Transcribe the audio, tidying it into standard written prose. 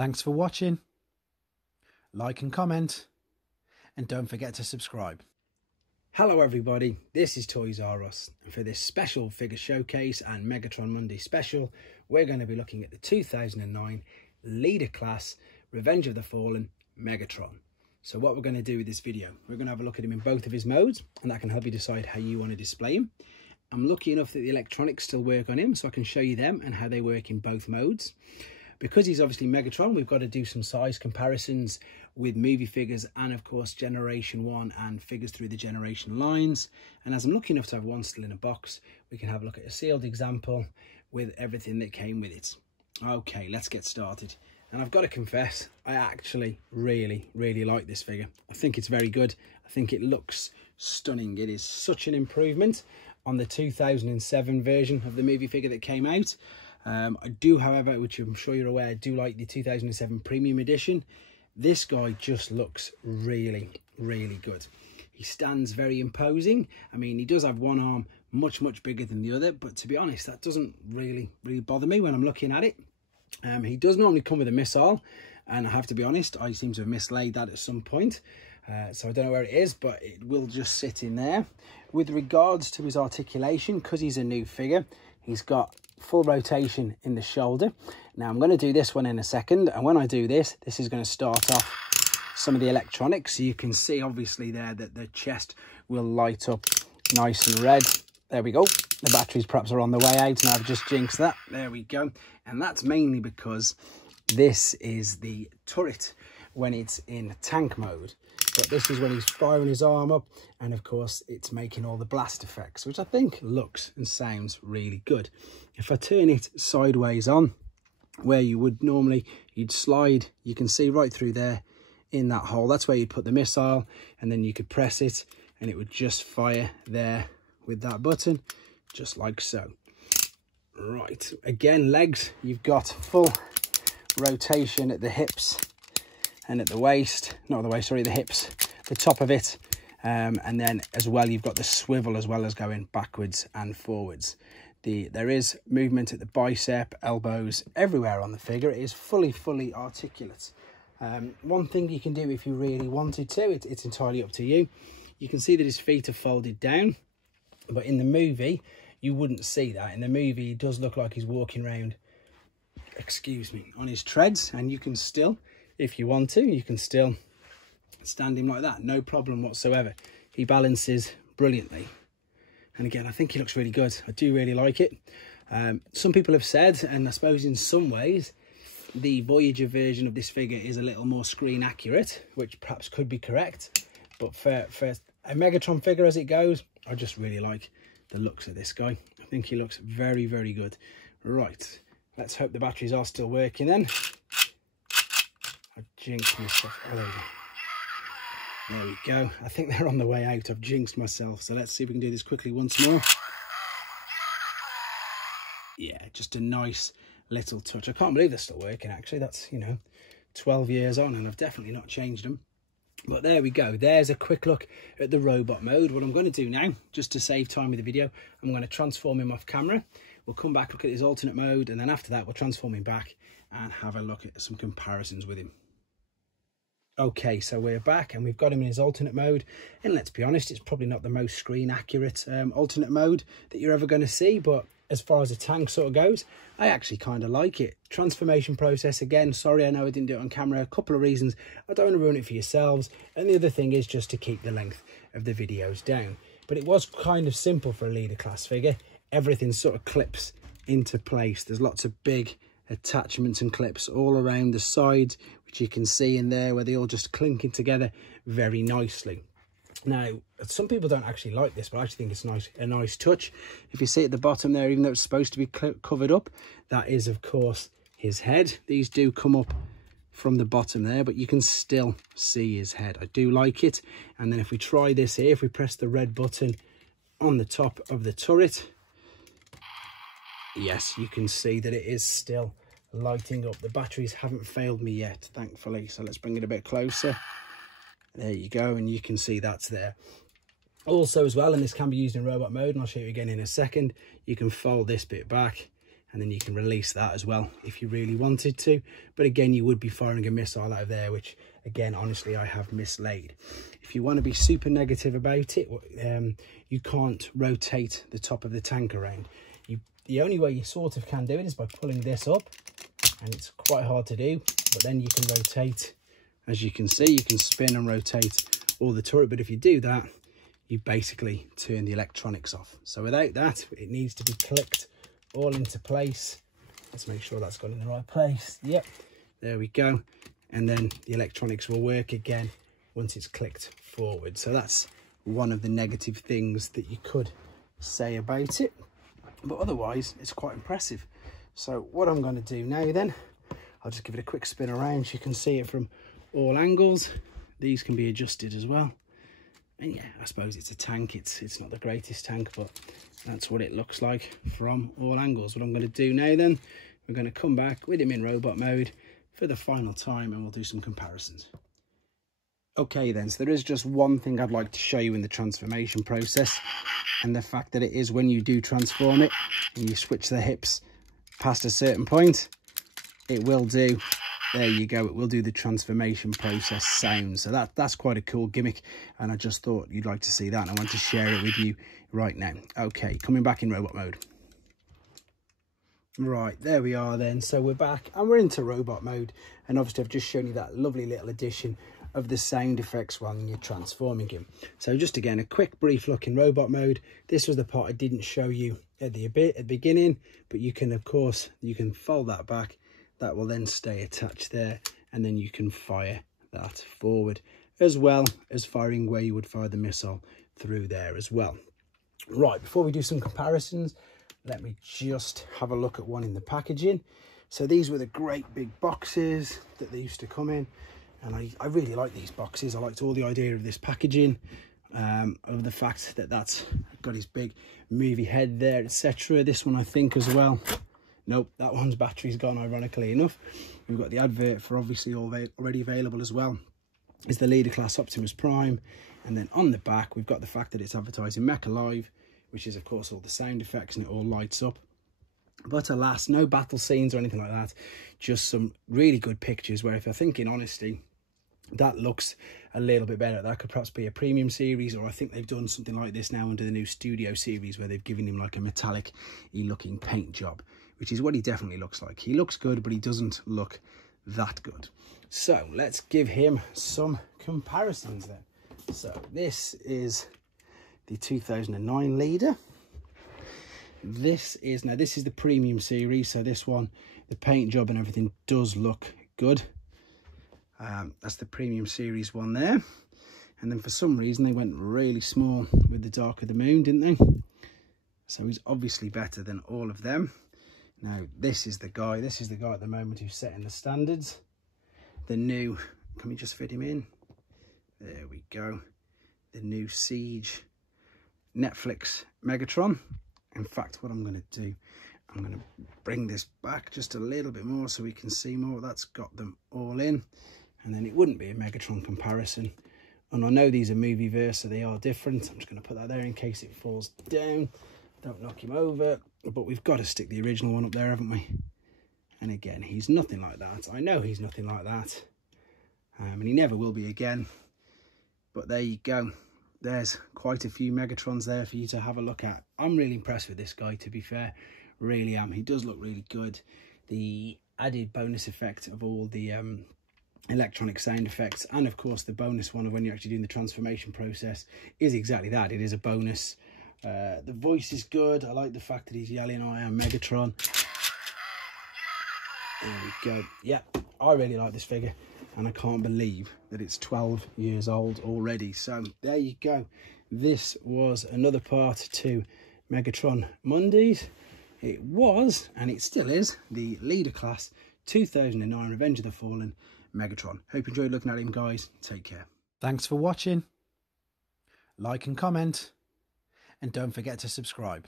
Thanks for watching. Like and comment, and don't forget to subscribe. Hello everybody, this is Toys R Us, and for this special figure showcase and Megatron Monday special, we're going to be looking at the 2009 Leader Class Revenge of the Fallen Megatron. So what we're going to do with this video, we're going to have a look at him in both of his modes, and that can help you decide how you want to display him. I'm lucky enough that the electronics still work on him, so I can show you them and how they work in both modes. Because he's obviously Megatron, we've got to do some size comparisons with movie figures and of course Generation 1 and figures through the generation lines. And as I'm lucky enough to have one still in a box, we can have a look at a sealed example with everything that came with it. Okay, let's get started. And I've got to confess, I actually really like this figure. I think it's very good. I think it looks stunning. It is such an improvement on the 2007 version of the movie figure that came out. I do, however, which I'm sure you're aware, do like the 2007 Premium Edition. This guy just looks really good. He stands very imposing. I mean, he does have one arm much bigger than the other, but to be honest, that doesn't really bother me when I'm looking at it. He does normally come with a missile, and I have to be honest, I seem to have mislaid that at some point. So I don't know where it is, but it will just sit in there. With regards to his articulation, because he's a new figure, he's got full rotation in the shoulder. Now I'm going to do this one in a second, and when I do this is going to start off some of the electronics. So you can see obviously there that the chest will light up nice and red. There we go. The batteries perhaps are on the way out, and I've just jinxed that. There we go. And that's mainly because this is the turret when it's in tank mode, but this is when he's firing his arm up, and of course it's making all the blast effects, which I think looks and sounds really good. If I turn it sideways on, where you would normally, you'd slide, you can see right through there in that hole, that's where you'd put the missile, and then you could press it and it would just fire there with that button, just like so. Right, again, legs, you've got full rotation at the hips and at the waist, not the waist, sorry, the hips, the top of it, and then as well you've got the swivel as well as going backwards and forwards. There is movement at the bicep, elbows, everywhere on the figure. It is fully articulate. One thing you can do if you really wanted to, it's entirely up to you. You can see that his feet are folded down, but in the movie you wouldn't see that. In the movie he does look like he's walking around, excuse me, on his treads, and you can still, if you want to, you can still stand him like that, no problem whatsoever. He balances brilliantly, and again, I think he looks really good. I do really like it. Some people have said, and I suppose in some ways the Voyager version of this figure is a little more screen accurate, which perhaps could be correct, but for a Megatron figure as it goes, I just really like the looks of this guy. I think he looks very good. Right, let's hope the batteries are still working then. I jinxed myself. Oh, there we go. I think they're on the way out. I've jinxed myself. So let's see if we can do this quickly once more. Yeah, just a nice little touch. I can't believe they're still working, actually. That's, you know, 12 years on, and I've definitely not changed them. But there we go. There's a quick look at the robot mode. What I'm going to do now, just to save time with the video, I'm going to transform him off camera. We'll come back, look at his alternate mode, and then after that, we'll transform him back and have a look at some comparisons with him. Okay, so we're back and we've got him in his alternate mode, and let's be honest, it's probably not the most screen accurate alternate mode that you're ever going to see, but as far as the tank sort of goes, I actually kind of like it. Transformation process, again, sorry, I know I didn't do it on camera, a couple of reasons. I don't want to ruin it for yourselves, and the other thing is just to keep the length of the videos down. But it was kind of simple for a Leader Class figure. Everything sort of clips into place. There's lots of big attachments and clips all around the sides, which you can see in there, where they all just clinking together very nicely. Now, some people don't actually like this, but I actually think it's a nice touch. If you see at the bottom there, even though it's supposed to be covered up, that is of course his head. These do come up from the bottom there, but you can still see his head. I do like it. And then if we try this here, if we press the red button on the top of the turret, yes, you can see that it is still lighting up. The batteries haven't failed me yet, thankfully. So let's bring it a bit closer. There you go, and you can see that's there. Also as well, and this can be used in robot mode, and I'll show you again in a second, you can fold this bit back and then you can release that as well if you really wanted to. But again, you would be firing a missile out of there, which again, honestly, I have mislaid. If you want to be super negative about it, you can't rotate the top of the tank around. The only way you sort of can do it is by pulling this up, and it's quite hard to do, but then you can rotate. As you can see, you can spin and rotate all the turret, but if you do that, you basically turn the electronics off. So without that, it needs to be clicked all into place. Let's make sure that's got in the right place. Yep, there we go. And then the electronics will work again once it's clicked forward. So that's one of the negative things that you could say about it, but otherwise it's quite impressive. So what I'm going to do now then, I'll just give it a quick spin around so you can see it from all angles. These can be adjusted as well. And yeah, I suppose it's a tank. It's not the greatest tank, but that's what it looks like from all angles. What I'm going to do now then, we're going to come back with him in robot mode for the final time, and we'll do some comparisons. Okay then, so there is just one thing I'd like to show you in the transformation process, and the fact that it is when you do transform it and you switch the hips past a certain point, it will do, there you go, it will do the transformation process sound. So that's quite a cool gimmick, and I just thought you'd like to see that, and I want to share it with you right now. Okay, coming back in robot mode. Right, there we are then. So we're back and we're into robot mode, and obviously I've just shown you that lovely little addition of the sound effects when you're transforming him. So just again, a quick brief look in robot mode. This was the part I didn't show you at the beginning, but you can, of course, you can fold that back. That will then stay attached there, and then you can fire that forward, as well as firing where you would fire the missile through there as well. Right, before we do some comparisons, let me just have a look at one in the packaging. So these were the great big boxes that they used to come in, and I really like these boxes. I liked all the idea of this packaging, of the fact that that's got his big movie head there, etc. This one I think as well. Nope, that one's battery's gone, ironically enough. We've got the advert for obviously already available as well. It's the Leader Class Optimus Prime, and then on the back we've got the fact that it's advertising Mecha Live, which is of course all the sound effects, and it all lights up. But alas, no battle scenes or anything like that, just some really good pictures, where if I think in honesty, that looks a little bit better. That could perhaps be a premium series, or I think they've done something like this now under the new Studio series, where they've given him like a metallic-y looking paint job, which is what he definitely looks like. He looks good, but he doesn't look that good. So let's give him some comparisons then. So this is the 2009 Leader. This is the premium series, so this one, the paint job and everything does look good. That's the premium series one there. And then for some reason they went really small with the Dark of the Moon, didn't they? So he's obviously better than all of them. Now this is the guy at the moment who's setting the standards. The new, can we just fit him in? There we go. The new Siege Netflix Megatron. In fact, what I'm going to do, I'm going to bring this back just a little bit more so we can see more. That's got them all in. And then it wouldn't be a Megatron comparison. And I know these are movieverse, so they are different. I'm just going to put that there in case it falls down. Don't knock him over. But we've got to stick the original one up there, haven't we? And again, he's nothing like that. I know he's nothing like that. And he never will be again. But there you go. There's quite a few Megatrons there for you to have a look at. I'm really impressed with this guy, to be fair. Really am. He does look really good. The added bonus effect of all the electronic sound effects, and of course the bonus one of when you're actually doing the transformation process, is exactly that. It is a bonus. The voice is good. I like the fact that he's yelling, "I am Megatron." There we go. Yeah, I really like this figure, and I can't believe that it's 12 years old already. So there you go. This was another part to Megatron Mondays. It was, and it still is, the Leader Class 2009 Revenge of the Fallen Megatron. Hope you enjoyed looking at him, guys. Take care. Thanks for watching. Like and comment, and don't forget to subscribe.